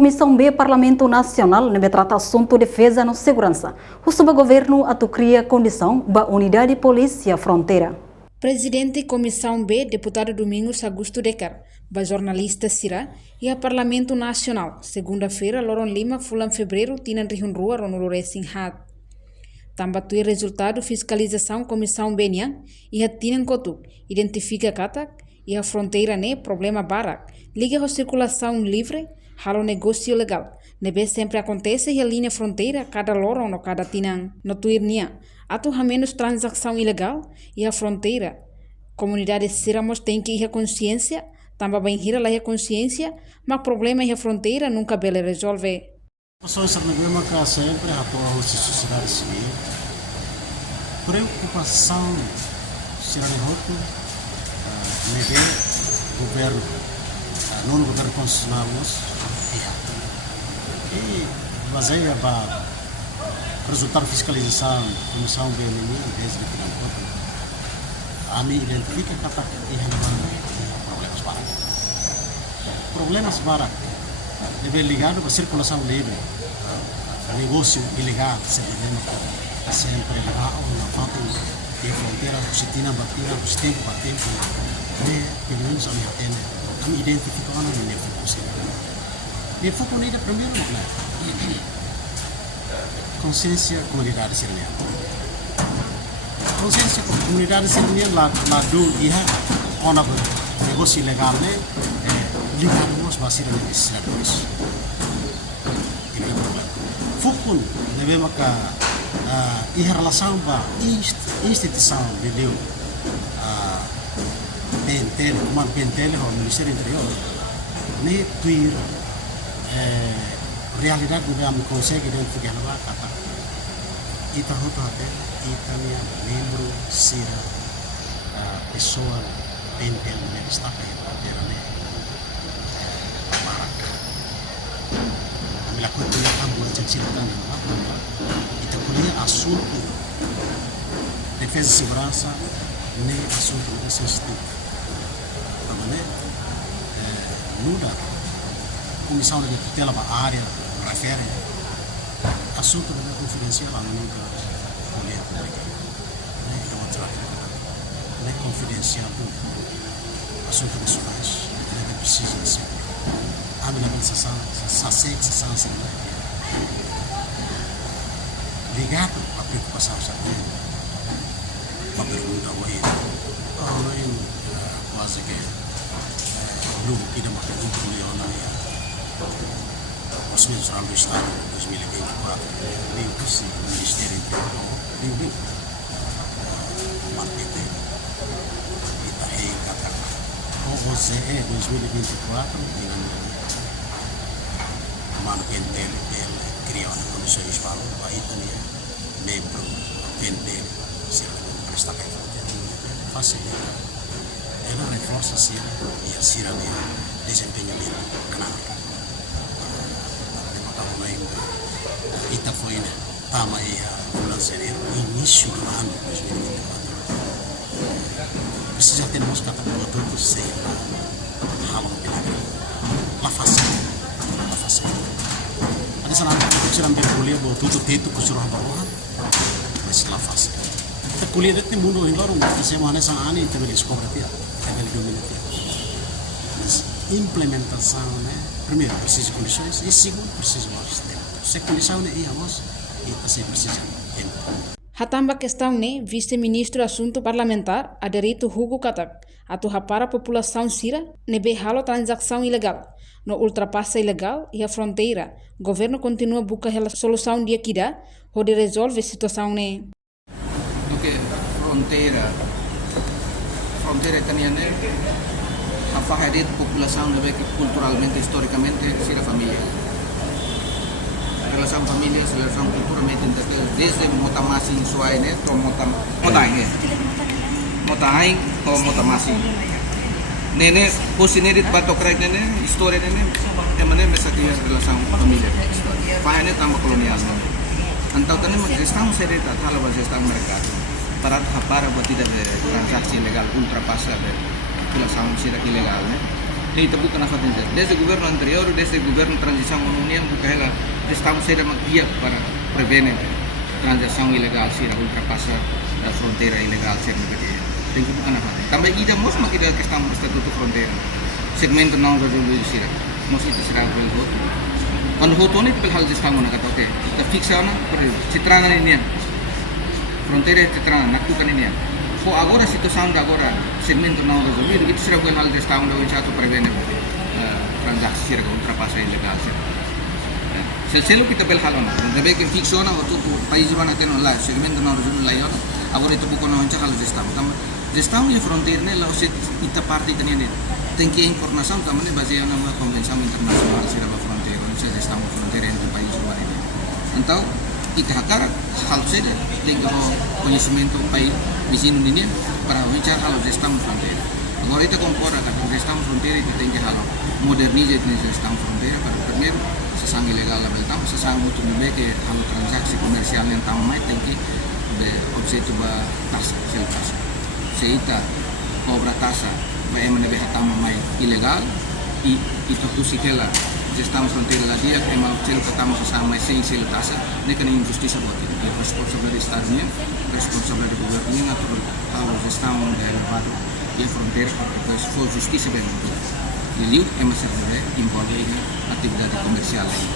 Comissão B Parlamento Nacional nebe trata assunto defesa e segurança. O subgoverno cria condição da unidade polícia fronteira. Presidente Comissão B, deputado Domingos Augusto Decar, ba jornalista Sira e a Parlamento Nacional. Segunda-feira, Loron Lima, fulam fevereiro, tinan rihun rua ronulore sinhat. Tambatui resultado fiscalização Comissão B e a tinan kotuk, identifica katak e a fronteira ne problema barak. Liga a circulação livre, halo negócio legal. Nebe sempre acontece e a linha fronteira, cada lorong no cada tinan, no tuirnia. Atu há menos transação ilegal e a fronteira. Comunidade Siramos tem que ir a consciência, também bem ir a consciência, mas problema é a fronteira nunca bele resolve. Pessoas que problema que sempre atuam a sociedade civil. Preocupação será roto, nebe governo, não governo constitucional e baseia para resultado fiscalização comissão BNM desde que não conta a mim identifica que está problemas barak deve ligado para circulação livre negócio ilegal sempre legal na falta de fronteira se tinha batida se tempo para tempo pelo menos a minha tenda a me identificar na minha foco minha foco nele primeiro consciência comunidade sirmiana. Consciência comunidade sirmiana lá do dia ona negócio ilegal né ligado nós basira de cidadãos. Ini problema. Fukun devemos que em relação à instituição de Deus PNTL, comando PNTL ou Ministério Interior, né tuir realidade do que consegue identificar lá kata kita hoto até kita minha membro sira pessoa pentel né está para era né barak amila kuliah kamu ceritakan kita kuliah assunto defesa e segurança né assunto sensitivo também muda comissão de tutela para a área refere assunto da confidencial a nunca colher pública é outra é confidencial assunto pessoais é preciso ser a minha sensação ligado à preocupação sabe a pergunta aí quase que grupo que dá uma pergunta os Nacional do Estado 2024 veio possível o Ministério Interior veio marketing Itaí Catarina o OCE 2024 mano PNTL ele criou uma comissão especial para Italia membro PNTL será prestar facilita ela reforça a Sira e a Sira desempenhamento canal Ita foi né tama aí a financeira início do ano 2024 precisa ter uns catapultos sem halo pilagre la fase ada sana kita ambil kuliah bawa tutup itu kusuruh bawah masih la fase kita kuliah itu mundo yang lalu kita mana sang ani kita beli sekolah dia kita beli dominasi implementação né primeiro precisa condições e segundo precisa mais tempo se condição né íamos e assim precisa tempo Hatamba questão ne vice-ministro assunto parlamentar aderito Hugo Katak atu para a população sira nebe halo transação ilegal no ultrapassa ilegal e a fronteira governo continua busca a solução dia que dá onde resolve situação ne do que fronteira italiana a fahadit população nebe que culturalmente historicamente sira família relação família relação culturalmente desde Motamasin Suaine to Motaing to Motamasin nene posinerit batok rek nene história nene temane mesatia relação família fahane tamba kolonial antau tane estamos sereta thala base estamos mercado para batida de transaksi ilegal ultrapassa de relação sira ilegal né Ita bukan apa saja. Desde governo anterior, desde governo transição união, porque ela estamos sendo guia para prevenir transação ilegal, se ultrapassa a fronteira ilegal, se tem que bukan apa. Também ida mos makita que estamos no estatuto fronteira. Segmento não resolvido sira. Mos itu será pelo voto. Quando voto ni pelo hal estamos na katoke. Kita fixa na per citrana ini. Fronteira citrana nakukan ini. For agora situação de agora segmento não resolvido, itu será pelo hal estamos no chato prevenir transaksi sira ultrapassa ilegal. Selo kita pelo hal na. Deve que fixa na voto país mana teno lá segmento não resolvido lá yona. Agora itu bukan na hal estamos. Gestão e fronteira né, lá você ita parte também tem que informação também baseada na convenção internacional sobre a fronteira, onde se gestão fronteira entre países marinhos. Então, ita hakar hal você tem que conhecimento país vizinho ini para bicara hal gestão fronteira. Agora ita compara com gestão fronteira ita tem que hal modernizar gestão fronteira para primeiro sesang ilegal lá beltam, sesang mutu nibe que hal transaksi komersial yang tahu mai tem que objetivo ba taxa, sel taxa. Seita cobra taxa vai menebe hatama mai ilegal e itu sikela gestão fronteira lá dia que mal celo que estamos a mais sem selo taxa ne kan injustiça bote é responsabilidade estado-minha responsabilidade do governo atau a gestão da elevado e a fronteira porque se for justiça bem e liu é uma certeza envolve atividade comercial aí.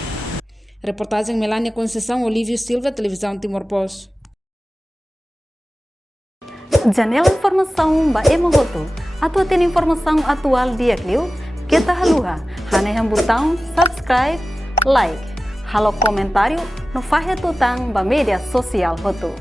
Reportagem Melania Conceição, Olívio Silva, Televisão Timor-Poste. Janela informação ba emogoto. Atua tem informação atual dia Clio. Kita haluha. Haneham botão subscribe, like. Halo comentário no fahe tutang ba media sosial hoto.